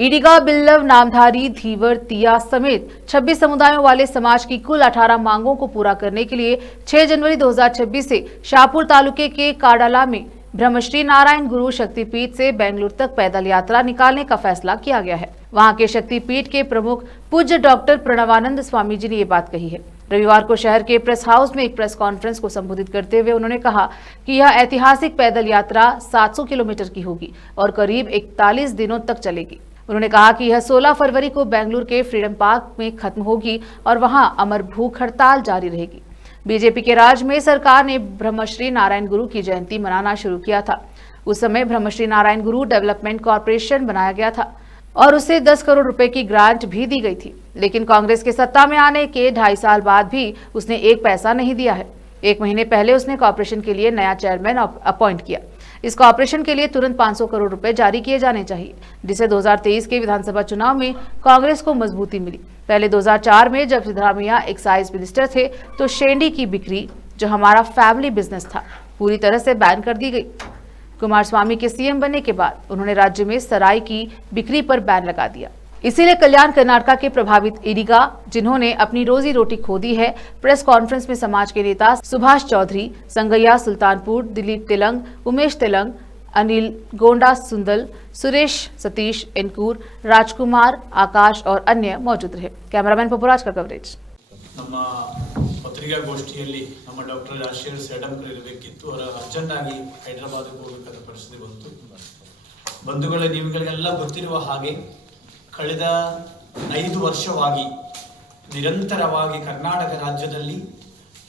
ईडिगा, बिल्लव, नामधारी, धीवर, तिया समेत 26 समुदायों वाले समाज की कुल 18 मांगों को पूरा करने के लिए 6 जनवरी 2026 से शाहपुर तालुके के काडाला में ब्रह्मश्री नारायण गुरु शक्तिपीठ से बेंगलुरु तक पैदल यात्रा निकालने का फैसला किया गया है। वहां के शक्तिपीठ के प्रमुख पूज्य डॉक्टर प्रणवानंद स्वामी जी ने ये बात कही है। रविवार को शहर के प्रेस हाउस में एक प्रेस कॉन्फ्रेंस को संबोधित करते हुए उन्होंने कहा कि यह ऐतिहासिक पैदल यात्रा 700 किलोमीटर की होगी और करीब 41 दिनों तक चलेगी। उन्होंने कहा कि यह 16 फरवरी को बेंगलुरु के फ्रीडम पार्क में खत्म होगी और वहां अमर भूख हड़ताल जारी रहेगी। बीजेपी के राज में सरकार ने ब्रह्मश्री नारायण गुरु की जयंती मनाना शुरू किया था। उस समय ब्रह्मश्री नारायण गुरु डेवलपमेंट कॉर्पोरेशन बनाया गया था और उसे 10 करोड़ रुपए की ग्रांट भी दी गई थी, लेकिन कांग्रेस के सत्ता में आने के 2.5 साल बाद भी उसने एक पैसा नहीं दिया है। 1 महीने पहले उसने कॉर्पोरेशन के लिए नया चेयरमैन अपॉइंट किया। इस कॉर्पोरेशन के लिए तुरंत 500 करोड़ रुपए जारी किए जाने चाहिए, जिससे 2023 के विधानसभा चुनाव में कांग्रेस को मजबूती मिली। पहले 2004 में जब सिद्धरामैया एक्साइज मिनिस्टर थे तो शेंडी की बिक्री, जो हमारा फैमिली बिजनेस था, पूरी तरह से बैन कर दी गई। कुमारस्वामी के सीएम बनने के बाद उन्होंने राज्य में सराय की बिक्री पर बैन लगा दिया। इसीलिए कल्याण कर्नाटका के प्रभावित ईडिगा, जिन्होंने अपनी रोजी रोटी खो दी है, प्रेस कॉन्फ्रेंस में समाज के नेता सुभाष चौधरी, संगैया सुल्तानपुर, दिलीप तेलंग, उमेश तेलंग, अनिल गोंडा सुंदल, सुरेश सतीश एनकूर, राजकुमार, आकाश और अन्य मौजूद रहे। कैमरामैन पपुराज का कवरेज। ನಮ್ಮ ಪತ್ರಿಕಾಗೋಷ್ಠಿಯಲ್ಲಿ ನಮ್ಮ ಡಾಕ್ಟರ್ ರಾಜಶೇಖರ್ ಸೇಡಂಕರ್ ಇರಬೇಕಿತ್ತು. ಅವರು ಅರ್ಜೆಂಟ್ ಆಗಿ ಹೈದರಾಬಾದ್ಗೆ ಹೋಗಬೇಕಾದ ಪರಿಸ್ಥಿತಿ ಬಂತು. ಬಂಧುಗಳೇ, ನಿಮಗೆಲ್ಲ ಗೊತ್ತಿರುವ ಹಾಗೆ ಕಳೆದ 5 ವರ್ಷವಾಗಿ ನಿರಂತರವಾಗಿ ಕರ್ನಾಟಕ ರಾಜ್ಯದಲ್ಲಿ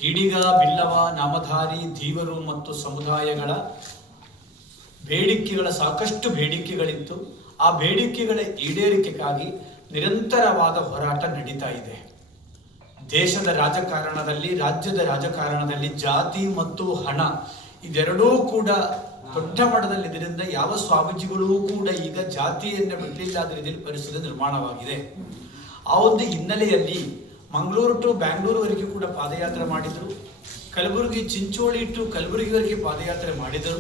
ಈಡಿಗ, ಬಿಲ್ಲವ, ನಾಮಧಾರಿ, ಧೀವರು ಮತ್ತು ಸಮುದಾಯಗಳ ಬೇಡಿಕೆಗಳ ಸಾಕಷ್ಟು ಬೇಡಿಕೆಗಳಿತ್ತು. ಆ ಬೇಡಿಕೆಗಳ ಈಡೇರಿಕೆಗಾಗಿ ನಿರಂತರವಾದ ಹೋರಾಟ ನಡೀತಾ ಇದೆ. ದೇಶದ ರಾಜಕಾರಣದಲ್ಲಿ, ರಾಜ್ಯದ ರಾಜಕಾರಣದಲ್ಲಿ ಜಾತಿ ಮತ್ತು ಹಣ ಇದೆರಡೂ ಕೂಡ ದೊಡ್ಡ ಮಟ್ಟದಲ್ಲಿದ್ದರಿಂದ ಯಾವ ಸ್ವಾಮೀಜಿಗಳೂ ಕೂಡ ಈಗ ಜಾತಿಯನ್ನು ಬಿಡಲಿಲ್ಲದ ರೀತಿಯಲ್ಲಿ ಪರಿಸ್ಥಿತಿ ನಿರ್ಮಾಣವಾಗಿದೆ. ಆ ಒಂದು ಹಿನ್ನೆಲೆಯಲ್ಲಿ ಮಂಗಳೂರು ಟು ಬ್ಯಾಂಗ್ಳೂರುವರೆಗೆ ಕೂಡ ಪಾದಯಾತ್ರೆ ಮಾಡಿದರು. ಕಲಬುರಗಿ, ಚಿಂಚೋಳಿ ಟು ಕಲಬುರಗಿವರೆಗೆ ಪಾದಯಾತ್ರೆ ಮಾಡಿದರು.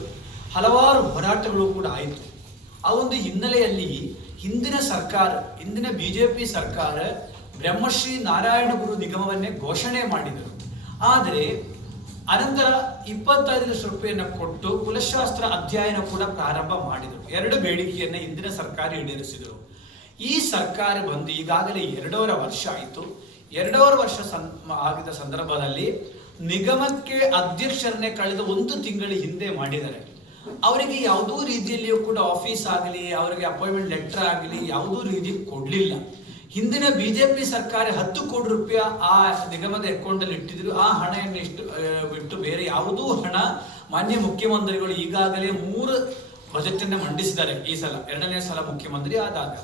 ಹಲವಾರು ಹೋರಾಟಗಳು ಕೂಡ ಆಯಿತು. ಆ ಒಂದು ಹಿನ್ನೆಲೆಯಲ್ಲಿ ಹಿಂದಿನ ಬಿಜೆಪಿ ಸರ್ಕಾರ ಬ್ರಹ್ಮಶ್ರೀ ನಾರಾಯಣ ಗುರು ನಿಗಮವನ್ನೇ ಘೋಷಣೆ ಮಾಡಿದರು. ಆದರೆ ಅನಂತರ 25 ಲಕ್ಷ ರೂಪಾಯಿಯನ್ನು ಕೊಟ್ಟು ಕುಲಶಾಸ್ತ್ರ ಅಧ್ಯಯನ ಕೂಡ ಪ್ರಾರಂಭ ಮಾಡಿದರು. 2 ಬೇಡಿಕೆಯನ್ನು ಹಿಂದಿನ ಸರ್ಕಾರ ಈಡೇರಿಸಿದರು. ಈ ಸರ್ಕಾರ ಬಂದು ಈಗಾಗಲೇ 2.5 ವರ್ಷ ಆಯಿತು. 2.5 ವರ್ಷ ಆಗಿದ ಸಂದರ್ಭದಲ್ಲಿ ನಿಗಮಕ್ಕೆ ಅಧ್ಯಕ್ಷರನ್ನೇ ಕಳೆದ 1 ತಿಂಗಳ ಹಿಂದೆ ಮಾಡಿದ್ದಾರೆ. ಅವರಿಗೆ ಯಾವುದೂ ರೀತಿಯಲ್ಲಿಯೂ ಕೂಡ ಆಫೀಸ್ ಆಗಲಿ, ಅವರಿಗೆ ಅಪಾಯಿಂಟ್ಮೆಂಟ್ ಲೆಟರ್ ಆಗಲಿ ಯಾವುದೂ ರೀತಿ ಕೊಡಲಿಲ್ಲ. ಹಿಂದಿನ ಬಿಜೆಪಿ ಸರ್ಕಾರ 10 ಕೋಟಿ ರೂಪಾಯಿ ಆ ನಿಗಮದ ಅಕೌಂಟ್ ಅಲ್ಲಿ ಇಟ್ಟಿದ್ರು. ಆ ಹಣವನ್ನು ಬಿಟ್ಟು ಬೇರೆ ಯಾವುದೂ ಹಣ ಮಾನ್ಯ ಮುಖ್ಯಮಂತ್ರಿಗಳು ಈಗಾಗಲೇ 3 ಬಜೆಟ್ ಅನ್ನು ಮಂಡಿಸಿದ್ದಾರೆ. ಈ ಸಲ 2ನೇ ಸಲ ಮುಖ್ಯಮಂತ್ರಿ ಆದಾಗ.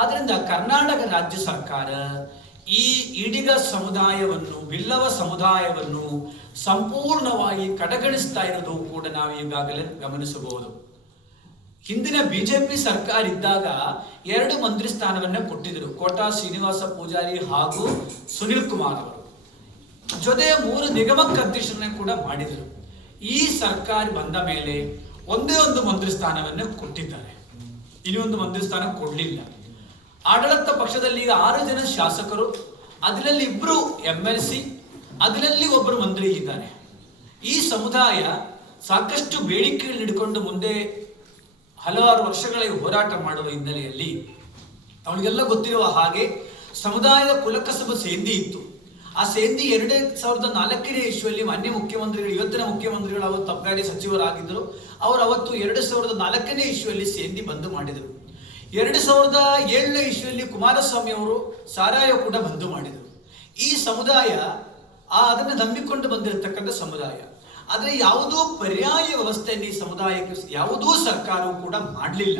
ಆದ್ರಿಂದ ಕರ್ನಾಟಕ ರಾಜ್ಯ ಸರ್ಕಾರ ಈ ಈಡಿಗ ಸಮುದಾಯವನ್ನು, ಬಿಲ್ಲವ ಸಮುದಾಯವನ್ನು ಸಂಪೂರ್ಣವಾಗಿ ಕಡೆಗಣಿಸ್ತಾ ಇರೋದು ಕೂಡ ನಾವು ಈಗಾಗಲೇ ಗಮನಿಸಬಹುದು. ಹಿಂದಿನ ಬಿಜೆಪಿ ಸರ್ಕಾರ ಇದ್ದಾಗ 2 ಮಂತ್ರಿ ಸ್ಥಾನವನ್ನ ಕೊಟ್ಟಿದ್ದರು, ಕೋಟಾ ಶ್ರೀನಿವಾಸ ಪೂಜಾರಿ ಹಾಗೂ ಸುನಿಲ್ ಕುಮಾರ್ ಅವರು. ಜೊತೆ 3 ನಿಗಮಕ್ಕೆ ಅಧ್ಯಕ್ಷರನ್ನ ಕೂಡ ಮಾಡಿದರು. ಈ ಸರ್ಕಾರ ಬಂದ ಮೇಲೆ ಒಂದೇ ಒಂದು ಮಂತ್ರಿ ಸ್ಥಾನವನ್ನ ಕೊಟ್ಟಿದ್ದಾರೆ, ಇನ್ನೊಂದು ಮಂತ್ರಿ ಸ್ಥಾನ ಕೊಡಲಿಲ್ಲ. ಆಡಳಿತ ಪಕ್ಷದಲ್ಲಿ ಈಗ 6 ಜನ ಶಾಸಕರು, ಅದರಲ್ಲಿ 2 MLC, ಅದರಲ್ಲಿ 1 ಮಂತ್ರಿ ಇದ್ದಾರೆ. ಈ ಸಮುದಾಯ ಸಾಕಷ್ಟು ಬೇಡಿಕೆಗಳು ಹಿಡ್ಕೊಂಡು ಮುಂದೆ ಹಲವಾರು ವರ್ಷಗಳಿಗೆ ಹೋರಾಟ ಮಾಡುವ ಹಿನ್ನೆಲೆಯಲ್ಲಿ ಅವಳಿಗೆಲ್ಲ ಗೊತ್ತಿರುವ ಹಾಗೆ ಸಮುದಾಯದ ಕುಲಕಸಬ ಸೇಂದಿ ಇತ್ತು. ಆ ಸೇಂದಿ 2004ನೇ ಇಸ್ವಿಯಲ್ಲಿ ಮಾನ್ಯ ಮುಖ್ಯಮಂತ್ರಿಗಳು, ಇವತ್ತಿನ ಮುಖ್ಯಮಂತ್ರಿಗಳು ಅವತ್ತು ಅಬಕಾರಿ ಸಚಿವರಾಗಿದ್ದರು, ಅವರು ಅವತ್ತು 2004ನೇ ಇಸ್ವಿಯಲ್ಲಿ ಸೇಂದಿ ಬಂದ್ ಮಾಡಿದರು. 2007ನೇ ಇಸ್ವಿಯಲ್ಲಿ ಕುಮಾರಸ್ವಾಮಿ ಅವರು ಸಾರಾಯ ಕೂಡ ಬಂದ್ ಮಾಡಿದರು. ಈ ಸಮುದಾಯ ಅದನ್ನು ನಂಬಿಕೊಂಡು ಬಂದಿರತಕ್ಕಂಥ ಸಮುದಾಯ. ಆದರೆ ಯಾವುದೋ ಪರ್ಯಾಯ ವ್ಯವಸ್ಥೆಯಲ್ಲಿ ಸಮುದಾಯಕ್ಕೆ ಯಾವುದೂ ಸರ್ಕಾರವು ಕೂಡ ಮಾಡಲಿಲ್ಲ.